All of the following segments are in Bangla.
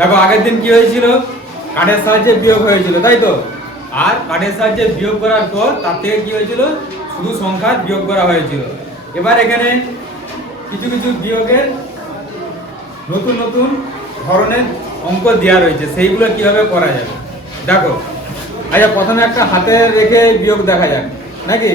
দেখো আগের দিন কি হয়েছিল, কাঠের সাহায্যে বিয়োগ হয়েছিল, তাই তো? আর কাঠের সাহায্যে বিয়োগ করার পর তার থেকে কি হয়েছিল, শুধু সংখ্যা বিয়োগ করা হয়েছিল। এবার এখানে কিছু কিছু বিয়োগের নতুন নতুন ধরনের অঙ্ক দেওয়া রয়েছে, সেইগুলো কিভাবে করা যাবে দেখো। আচ্ছা, প্রথমে একটা হাতে রেখে বিয়োগ দেখা যাক নাকি।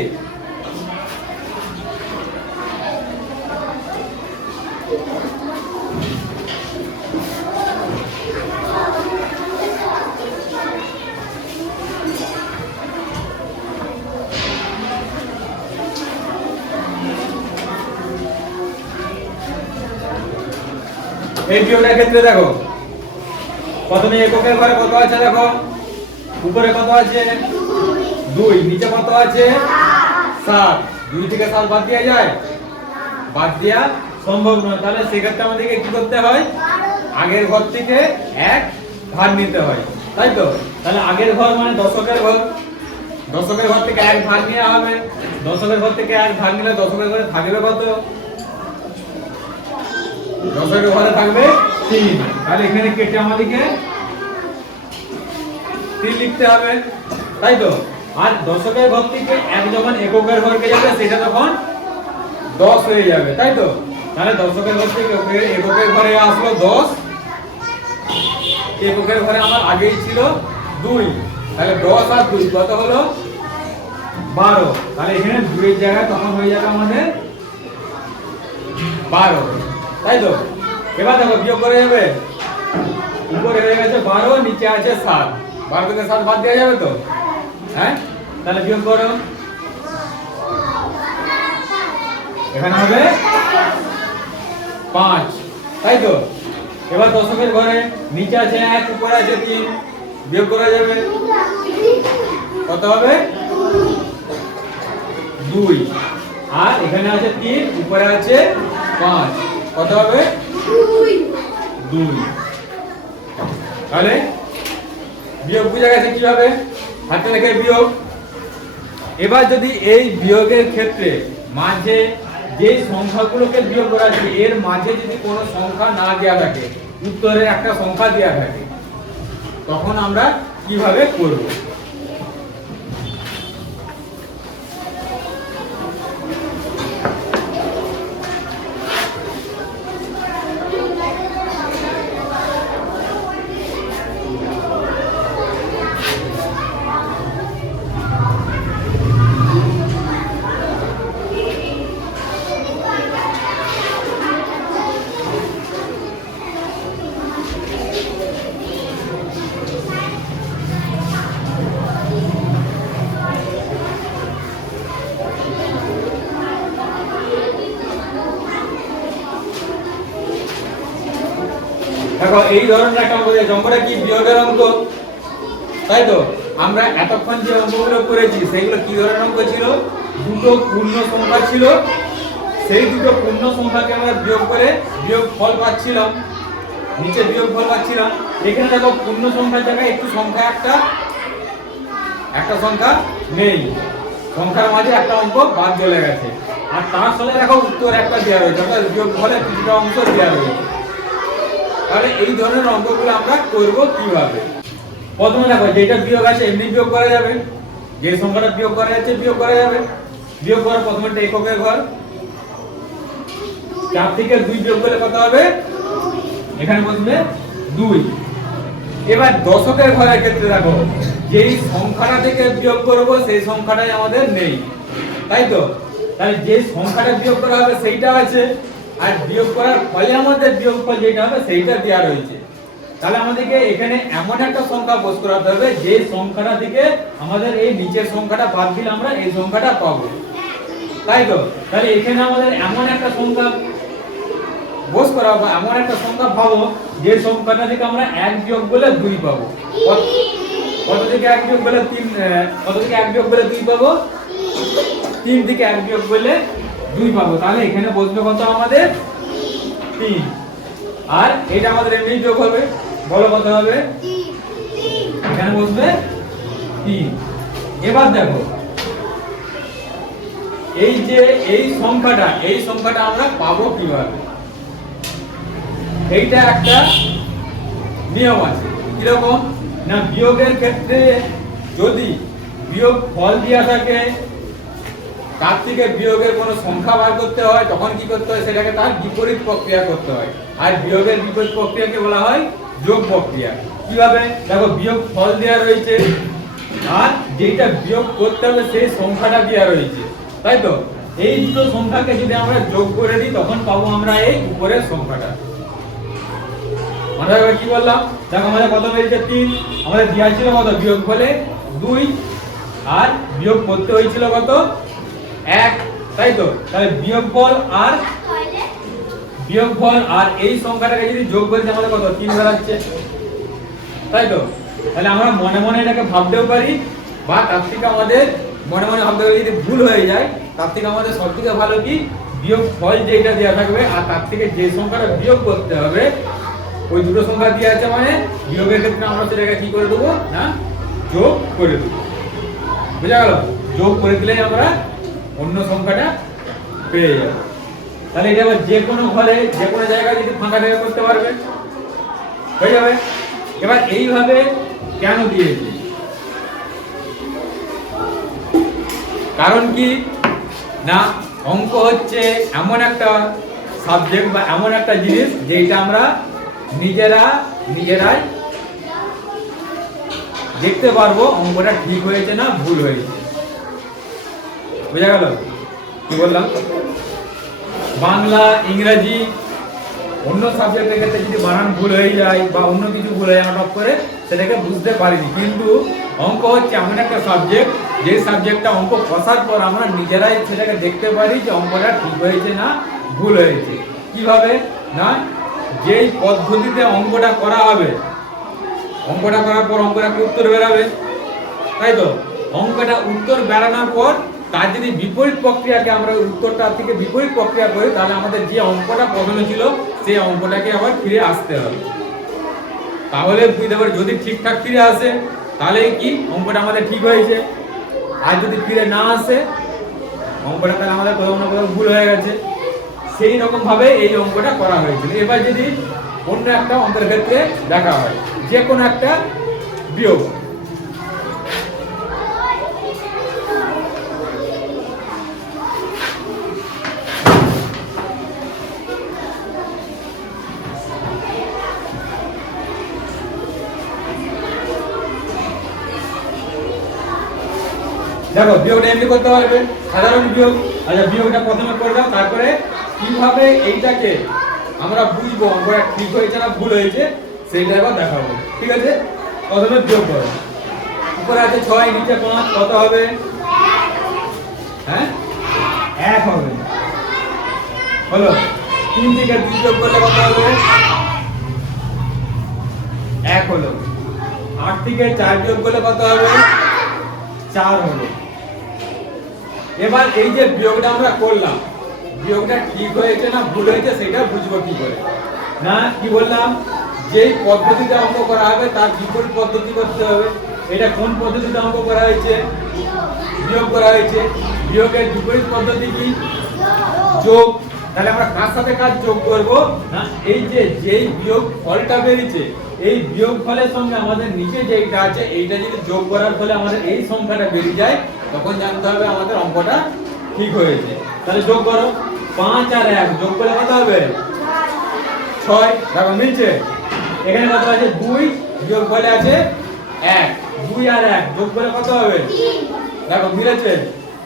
এই বিয়োগের ক্ষেত্রে দেখো, প্রথমে এককের ঘরে কত আছে দেখো, উপরে কত আছে 2, নিচে কত আছে 7। 2 থেকে 7 বাদ দেওয়া যায়? বাদ দেওয়া সম্ভব নয়। তাহলে সেক্ষেত্রে আমাদেরকে কি করতে হয়, আগের ঘর থেকে 1 ভাগ নিতে হয়, তাই তো? তাহলে আগের ঘর মানে দশকের ঘর, দশকের ঘর থেকে 1 ভাগ নেওয়া হবে। দশকের ঘর থেকে 1 ভাগ নিলে দশকের ঘরে থাকবে কত? দশকের ঘরে থাকবে 3। তাহলে এখানে কেটে আমাদেরকে 3 লিখতে হবে, তাই তো? আর দশকের ঘর থেকে 1 যখন এককের ঘরকে যাবে সেটা তখন 10 হয়ে যাবে, তাই তো? তাহলে দশকের ঘর থেকে এককের ঘরে আসলো 10। এককের ঘরে আমার আগেই ছিল 2, তাহলে 10 আর 2 কত হলো 12। তাহলে এখানে 2 এর জায়গায় তখন হয়ে যাবে আমাদের 12, তাই তো? এবার দেখো বিয়োগ করে যাবে, উপরে হয়ে গেছে 12, নিচে আছে 7। 12 থেকে 7 বাদ দেওয়া যাবে তো? হ্যাঁ, তাহলে বিয়োগ করো, এখানে হবে 5, তাই তো? এবার দশকের ঘরে নিচে আছে 1, উপরে আছে 3, বিয়োগ করা যাবে, কত হবে 2। আর এখানে আছে 3, উপরে আছে 5, কত হবে 2। তাহলে বিয়োগ বুঝা গেছে কিভাবে, হাতে রেখে বিয়োগ। এবার যদি এই বিয়োগের ক্ষেত্রে মাঝে যে সংখ্যাগুলোকে বিয়োগ করা আছে এর মাঝে যদি কোনো সংখ্যা না দেওয়া থাকে, উত্তরের একটা সংখ্যা দেওয়া থাকে, তখন আমরা কিভাবে করব? দেখো এই ধরনের একটা অঙ্ক দিয়েছে, অঙ্কটা কি বিয়োগের অঙ্ক, তাই তো? আমরা এতক্ষণ যে অঙ্কগুলো করেছি সেইগুলো কি ধরনের অঙ্ক ছিল, দুটো পূর্ণ সংখ্যা ছিল, সেই দুটো পূর্ণ সংখ্যাকে আমরা বিয়োগ করে বিয়োগ ফল পাচ্ছিলাম, নিচে বিয়োগ ফল পাচ্ছিলাম। এখানে দেখো পূর্ণ সংখ্যার জায়গায় একটু সংখ্যা একটা সংখ্যা নেই, সংখ্যার মাঝে একটা অঙ্ক বাদ চলে গেছে, আর তার ফলে দেখো উত্তর একটা দেওয়া রয়েছে, অর্থাৎ বিয়োগ ফলে কিছুটা অঙ্ক দেওয়া রয়েছে। তাহলে এই ধরনের অঙ্কগুলো আমরা করব কিভাবে? প্রথমে দেখো যেটা বিয়োগ আছে এমনি বিয়োগ করা যাবে, যে সংখ্যাটা বিয়োগ করা যাচ্ছে বিয়োগ করা যাবে। বিয়োগ করার প্রথমে এককের ঘর, 4 থেকে 2 বিয়োগ করলে কত হবে, এখানে বসবে 2। এবার দশকের ঘরের ক্ষেত্রে দেখো যেই সংখ্যাটা থেকে বিয়োগ করব সেই সংখ্যাটাই আমাদের নেই, তাই তো? তাহলে যে সংখ্যাটা বিয়োগ করা হবে সেইটা আছে, আর বিয়োগ করার ফলে আমাদের বিয়োগফল যেটা হবে সেইটা দেওয়া রয়েছে। তাহলে আমাদেরকে এখানে এমন একটা সংখ্যা বস করাতে হবে যে সংখ্যাটা থেকে আমাদের এই নিচের সংখ্যাটা বাদ দিলে আমরা এই সংখ্যাটা পাবো, তাই তো? তাহলে এখানে আমাদের এমন একটা সংখ্যা বস করাবো, এমন একটা সংখ্যা পাবো যে সংখ্যাটা থেকে আমরা 1 বিয়োগ করলে 2 পাবো। কত থেকে 1 বিয়োগ করলে 3, কত থেকে 1 বিয়োগ করলে 2 পাবো, 3 থেকে 1 বিয়োগ করলে 2 পাবো। তাহলে এখানে বসবে কত আমাদের 3, আর এটা আমাদের এমনি যোগ হবে, বলো কত হবে, এখানে বসবে 3। এবার দেখো এই যে এই সংখ্যাটা আমরা পাবো কিভাবে, এইটা একটা নিয়ম আছে। কিরকম না, বিয়োগের ক্ষেত্রে যদি বিয়োগ ফল দেওয়া থাকে, তার থেকে বিয়োগের কোনো সংখ্যা বার করতে হয়, তখন কি করতে হয়, সেটাকে তার বিপরীত প্রক্রিয়া করতে হয়। আর বিয়োগের বিপরীত প্রক্রিয়াকে বলা হয় যোগ প্রক্রিয়া। কিভাবে, দেখো বিয়োগ ফল দেওয়া রয়েছে আর যেটা বিয়োগ করতে হবে সেই সংখ্যাটা দেওয়া রয়েছে, তাই তো? এই দুটো সংখ্যাকে যদি আমরা যোগ করে দিই তখন পাবো আমরা এই উপরের সংখ্যাটা। আমরা এবার কি বললাম, দেখো আমাদের কত হয়েছে 3, আমাদের দেওয়া ছিল কত, বিয়োগ ফলে 2 আর বিয়োগ করতে হয়েছিল কত 1, তাই তো? তাহলে বিয়োগফল আর এই সংখ্যাটাকে যদি যোগ করি আমাদের কত 3 দাঁড়াচ্ছে, তাই তো? তাহলে আমরা মনে মনে এটাকে ভাবতেও পারি, বা তার থেকে আমাদের মনে মনে ভাবতে পারি, যদি ভুল হয়ে যায় তার থেকে আমাদের সবথেকে ভালো কি বিয়োগফল যেটা দেওয়া থাকবে আর তার থেকে যে সংখ্যাটা বিয়োগ করতে হবে ওই দুটো সংখ্যা দেওয়া আছে, মানে বিয়োগের ক্ষেত্রে আমরা সেটাকে কি করে দেবো না যোগ করে দেবো। বুঝা গেল? যোগ করে দিলেই আমরা অন্য সংখ্যাটা পেয়ে যাবো। তাহলে এটা আবার যে কোনো ঘরে যে কোনো জায়গায় যদি ফাঁকা জায়গা করতে পারবে, হয়ে যাবে। এবার এইভাবে কেন দিয়েছি, কারণ কি না, অঙ্ক হচ্ছে এমন একটা সাবজেক্ট বা এমন একটা জিনিস যেটা আমরা নিজেরাই দেখতে পারবো অঙ্কটা ঠিক হয়েছে না ভুল হয়েছে। বুঝা গেল কি বললাম? বাংলা, ইংরেজি, অন্য সাবজেক্টের ক্ষেত্রে যদি বানান ভুল হয়ে যায় বা অন্য কিছু ভুল হয়ে যায়, টপ করে সেটাকে বুঝতে পারিনি, কিন্তু অঙ্ক হচ্ছে এমন একটা সাবজেক্ট যে সাবজেক্টটা অঙ্ক কষার পর আমরা নিজেরাই সেটাকে দেখতে পারি যে অঙ্কটা ঠিক হয়েছে না ভুল হয়েছে। কিভাবে না, যেই পদ্ধতিতে অঙ্কটা করা হবে, অঙ্কটা করার পর অঙ্কটা উত্তর বেরাবে, তাই তো? অঙ্কটা উত্তর বেরানোর পর তার যদি বিপরীত প্রক্রিয়াকে আমরা উত্তরটা থেকে বিপরীত প্রক্রিয়া করি, তাহলে আমাদের যে অঙ্কটা প্রথমে ছিল সেই অঙ্কটাকে আবার ফিরে আসতে হবে। তাহলে বুঝতে পারি যদি ঠিকঠাক ফিরে আসে তাহলে কি অঙ্কটা আমাদের ঠিক হয়েছে, আর যদি ফিরে না আসে অঙ্কটা তাহলে আমাদের কোথাও না কোথাও ভুল হয়ে গেছে। সেই রকম ভাবে এই অঙ্কটা করা হয়েছিল। এবার যদি অন্য একটা অঙ্কের ক্ষেত্রে দেখা হয়, যে কোনো একটা বিয়োগ, দেখো বিয়োগটা এমনি করতে পারবে, সাধারণ বিয়োগ। আচ্ছা বিয়োগটা প্রথমে করলাম, তারপরে কিভাবে এইটাকে আমরা বুঝবো অঙ্কটা ঠিক হয়েছে না ভুল হয়েছে সেইটা এবার দেখাবো। ঠিক আছে, প্রথমে বিয়োগ করো। উপরে আছে 6, নিচে 5, কত হবে? হ্যাঁ 1 হবে। হলো 3 থেকে 2 যোগ করলে কত হবে? 1 হলো। 8 থেকে 4 যোগ করলে কত হবে? 4 হলো। এবার এই যে বিয়োগটা আমরা করলাম, বিয়োগটা ঠিক হয়েছে না ভুল হয়েছে সেটা বুঝবো কি করে? না কি বললাম, যেই পদ্ধতিতে অঙ্ক করা হবে তার বিপরীত পদ্ধতি করতে হবে। এটা কোন পদ্ধতিতে অঙ্ক করা হয়েছে? বিয়োগ করা হয়েছে। বিয়োগের বিপরীত পদ্ধতি কি? যোগ। তাহলে আমরা কার সাথে কাজ যোগ করব না, এই যে যেই বিয়োগ ফলটা বেরিয়েছে এই বিয়োগ ফলের সঙ্গে আমাদের নিচে যেইটা আছে এইটা যদি যোগ করার ফলে আমাদের এই সংখ্যাটা বেরিয়ে যায়, তখন জানতে হবে আমাদের অঙ্কটা ঠিক হয়েছে। তাহলে যোগ করো, 5 আর 1 যোগ করলে কত হবে? 6। দেখো মিলছে? এখানে কত আছে? 2, বিয়োগ ফলে আছে 1। 2 আর 1 যোগ করলে কত হবে? 3। দেখো মিলেছে?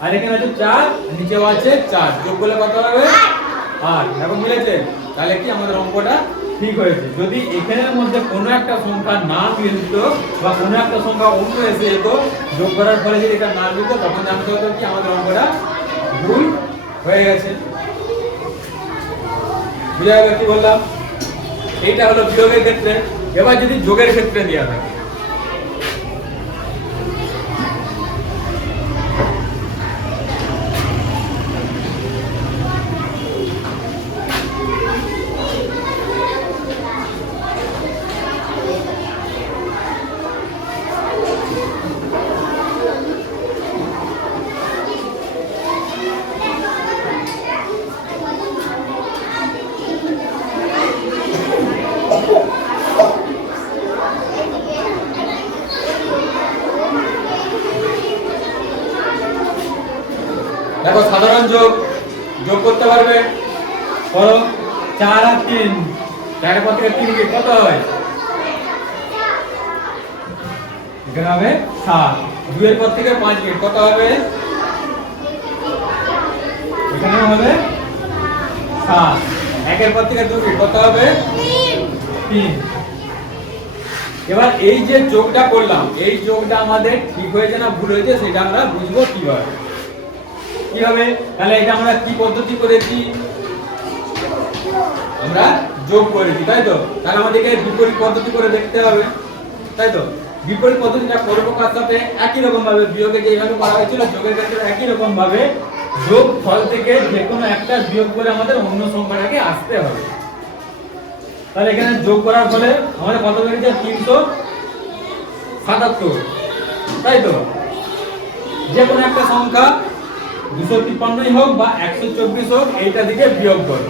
আর এখানে আছে 4, নিচেও আছে 4, যোগ করলে কত হবে? 8। দেখো মিলেছে? তাহলে কি আমাদের অঙ্কটা ঠিক হয়েছে। যদি এখানের মধ্যে কোনো একটা সংখ্যা না মিলতো বা কোনো একটা সংখ্যা অন্য এসে যেত যোগ করার ফলে যদি এটা না মিলতো, তখন জানতে হতো কি আমাদের অঙ্কটা ভুল হয়ে গেছে। বুঝা গেল কি বললাম? এইটা হলো বিয়োগের ক্ষেত্রে। এবার যদি যোগের ক্ষেত্রে দেওয়া থাকে, দেখো সাধারণ যোগ যোগ করতে পারবে। করো 4 আর 3, 4 এর পর থেকে 3 কি কত হয়? এখানে হবে 7। 2 এর পর থেকে 5 কি কত হবে? এখানে হবে 7। 1 এর পর থেকে 2 কি কত হবে? 3। এবার এই যে যোগটা করলাম, এই যোগটা আমাদের ঠিক হয়েছে না ভুল হয়েছে সেটা আমরা বুঝবো কিভাবে? কিভাবে? তাহলে এটা আমরা কি পদ্ধতি করেছি? আমরা যোগ করেছি, তাই তো? তাহলে আমাদেরকে বিপরীত পদ্ধতি করে দেখতে হবে, তাই তো? বিপরীত পদ্ধতিটা করব কার সাথে? একই রকম ভাবে বিয়োগে যেভাবে করা হয়েছিল যোগের ক্ষেত্রে একই রকম ভাবে যোগ ফল থেকে যে কোনো একটা বিয়োগ করে আমাদের অন্য সংখ্যাটাকে আসতে হবে। তাহলে এখানে যোগ করার ফলে আমাদের কত বেরিয়েছে? 377, তাই তো? যে কোনো একটা সংখ্যা 253ই হোক বা 124 হোক এইটা দিকে বিয়োগ করো।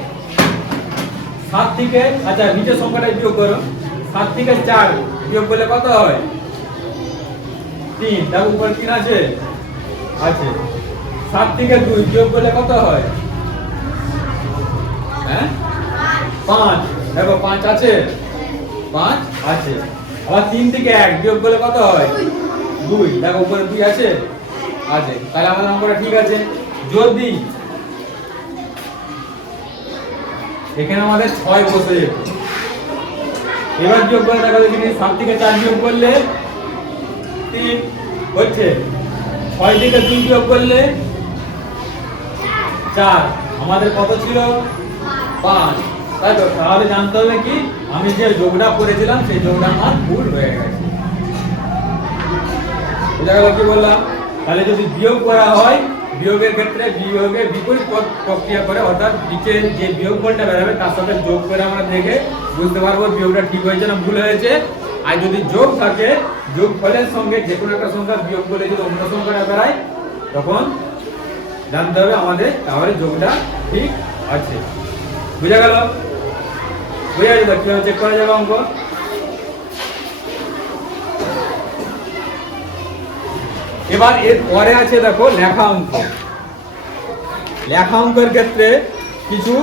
7 থেকে আচ্ছা নিচের সংখ্যাটা বিয়োগ করো। 7 থেকে 4 বিয়োগ করলে কত হয়? 3। তার উপর 3 আছে? আছে। 7 থেকে 2 বিয়োগ করলে কত হয়? হ্যাঁ 5। দেখো 5 আছে? 5 আছে। আবার 3 থেকে 1 বিয়োগ করলে কত হয়? 2। দেখো উপরে 2 আছে? আছে। তাহলে আমাদের অঙ্কটা ঠিক আছে। যদি এখানে আমাদের 6 বসে যেত, এবার বিয়োগ করে দেখো এখানে 7 থেকে 4 বিয়োগ করলে 3 হচ্ছে। 6 থেকে 2 বিয়োগ করলে 4। আমাদের কত ছিল? 5। তাই তো? তাহলে জানতে হবে কি আমি যে যোগটা করেছিলাম সেই যোগটা আমার ভুল হয়ে গেছে। বুঝা গেল কি বললাম? তাহলে যদি বিয়োগ করা হয় বিয়োগের ক্ষেত্রে বিয়োগের বিপরীত প্রক্রিয়া করে, অর্থাৎ নিচে যে বিয়োগফলটা বেরোবে তার সাথে যোগ করে আমরা দেখে বুঝতে পারবো বিয়োগটা ঠিক হয়েছে না ভুল হয়েছে। আর যদি যোগ থাকে যোগফলের সঙ্গে যে কোনো একটা সংখ্যা বিয়োগ করে যদি অন্য সংখ্যাটা বেরায় তখন জানতে হবে আমাদের তাহলে যোগটা ঠিক আছে। বুঝা গেল? বুঝা গেল কিভাবে চেক করা যাবে অঙ্ক? এবার এর পরে আছে দেখো লেখা অঙ্ক। লেখা অঙ্কের ক্ষেত্রে কিছু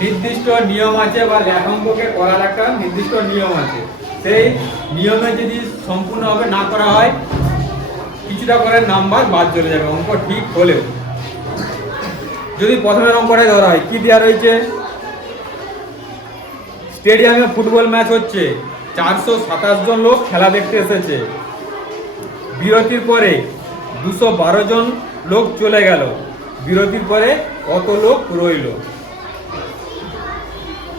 নির্দিষ্ট নিয়ম আছে বা লেখা অঙ্ককে করার একটা নির্দিষ্ট নিয়ম আছে। সেই নিয়মে যদি সম্পূর্ণভাবে না করা হয় কিছুটা করে নাম্বার বাদ চলে যাবে অঙ্ক ঠিক হলেও। যদি প্রথমের অঙ্কটাই ধরা হয় কি দেওয়া রয়েছে? স্টেডিয়ামে ফুটবল ম্যাচ হচ্ছে, 427 জন লোক খেলা দেখতে এসেছে। বিরতির পরে 212 জন লোক চলে গেল। বিরতির পরে কত লোক রইল?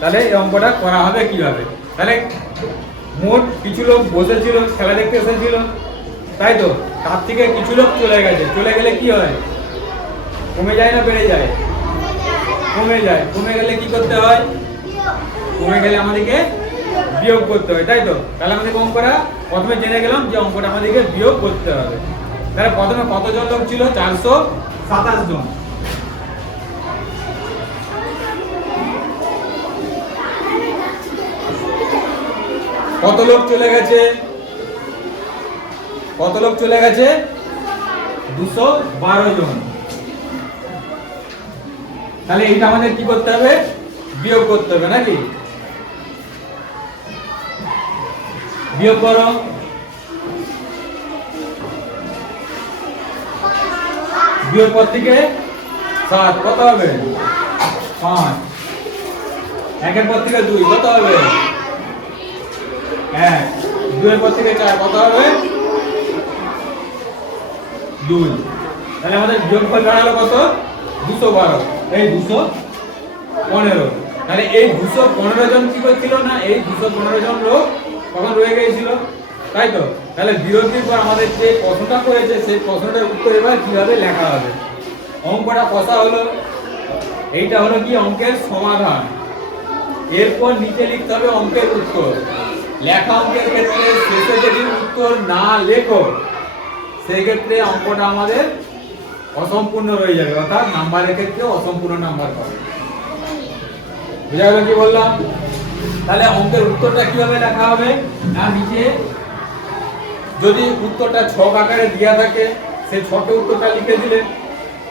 তাহলে এই অঙ্কটা করা হবে কিভাবে? তাহলে মোট কিছু লোক বসেছিল খেলা দেখতে এসেছিল, তাই তো? তার থেকে কিছু লোক চলে গেছে। চলে গেলে কি হয়? কমে যায় না বেড়ে যায়? কমে যায়। কমে গেলে কি করতে হয়? কমে গেলে আমাদেরকে বিয়োগ করতে হয়, তাই তো? তাহলে আমাদের অঙ্কটা প্রথমে জেনে গেলাম যে অঙ্কটা আমাদেরকে বিয়োগ করতে হবে। তাহলে প্রথমে কতজন লোক ছিল? 427 জন। কত লোক চলে গেছে? কত লোক চলে গেছে? 212 জন। তাহলে এটা আমাদের কি করতে হবে? বিয়োগ করতে হবে নাকি? বিয়োগ করো। বিয়োগ পর থেকে 7 কত হবে? 5। 1 এর পর থেকে 2 কত হবে? 1। 2 এর পর থেকে 4 কত হবে? 2। তাহলে আমাদের বিয়োগফল দাঁড়ালো কত? 212। এই 215। তাহলে এই 215 জন কি করছিল না? এই 215 জন লোক কখন রয়ে গিয়েছিল, তাই তো? তাহলে বিরতির পর আমাদের যে প্রশ্নটা করেছে সেই প্রশ্নটার উত্তর এবার কিভাবে লেখা হবে? অঙ্কটা কষা হলো, এইটা হলো কি অঙ্কের সমাধান। এরপর নিচে লিখতে হবে অঙ্কের উত্তর। লেখা অঙ্কের ক্ষেত্রে শেষে যদি উত্তর না লেখো সেই ক্ষেত্রে অঙ্কটা আমাদের অসম্পূর্ণ রয়ে যাবে, অর্থাৎ নাম্বারের ক্ষেত্রে অসম্পূর্ণ নাম্বার পাবে। বুঝা গেল কি বললাম? তাহলে অঙ্কের উত্তরটা কিভাবে লেখা হবে? না নিচে যদি উত্তরটা ছক আকারে দেওয়া থাকে সেই ছকের উত্তরটা লিখে দিলে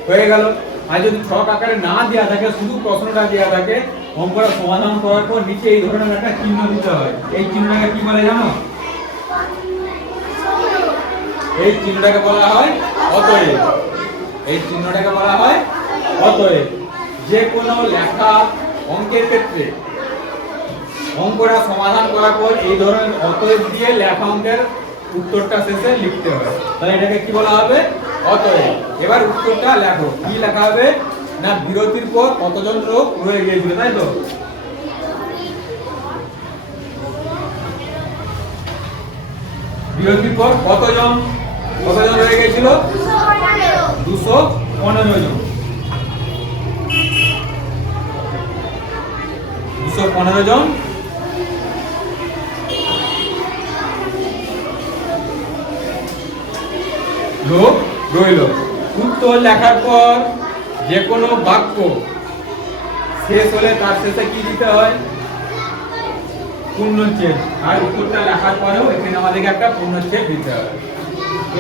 হয়ে গেল। আর যদি ছক আকারে না দেওয়া থাকে, শুধু প্রশ্নটা দেওয়া থাকে, অঙ্কটা সমাধান করার পর নিচে এই ধরনের একটা চিহ্ন দিতে হয়। এই চিহ্নটাকে কি বলে জানো? এই চিহ্নটাকে বলা হয় অতএব। এই চিহ্নটাকে বলা হয় অতএব। যে কোনো লেখা অঙ্কের ক্ষেত্রে অঙ্কটা সমাধান করার পর এই ধরনের অতএব দিয়ে লেখা অঙ্কের উত্তরটা শেষে লিখতে হয়। তাহলে এটাকে কি বলা হবে? অতএব। এবার উত্তরটা লেখো। কি লেখা হবে না, বিরতির পর কতজন লোক রয়ে গিয়েছিল, তাই তো? বিরতির পর কতজন রয়ে গিয়েছিল? 215 জন। 215 জন লোক রইল। উত্তর লেখার পর যে কোনো বাক্য শেষ হলে তার শেষে কি দিতে হয়? পূর্ণচ্ছেদ। আর উত্তরটা লেখার পরেও এখানে আমাদেরকে একটা পূর্ণচ্ছেদ দিতে হবে।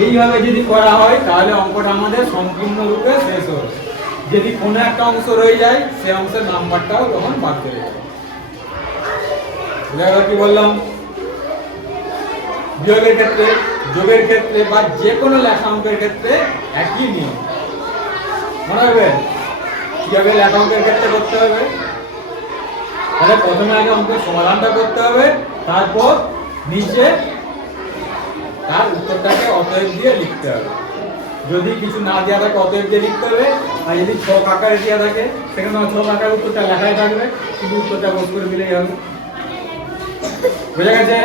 এইভাবে যদি করা হয় তাহলে অঙ্কটা আমাদের সম্পূর্ণরূপে শেষ হবে। যদি কোনো একটা অংশ রয়ে যায়, সেই অংশের নাম্বারটাও তখন বাদ চলে যাবে। কি বললাম? বিয়োগের ক্ষেত্রে, যোগের ক্ষেত্রে বা যে কোনো লেখা অঙ্কের ক্ষেত্রে একই নিয়ম মনে হবে। কিভাবে লেখা অঙ্কের ক্ষেত্রে করতে হবে? তাহলে প্রথমে আগে অঙ্কের সমাধানটা করতে হবে, তারপর নিচে তার উত্তরটাকে অতএব দিয়ে লিখতে হবে। যদি কিছু না দেওয়া থাকে অতএব দিয়ে লিখতে হবে, আর যদি ছক আকারে দেওয়া থাকে সেখানে ছক আকারে উত্তরটা লেখাই থাকবে, শুধু উত্তরটা বোধ করে দিলেই হবে। বুঝা গেছে?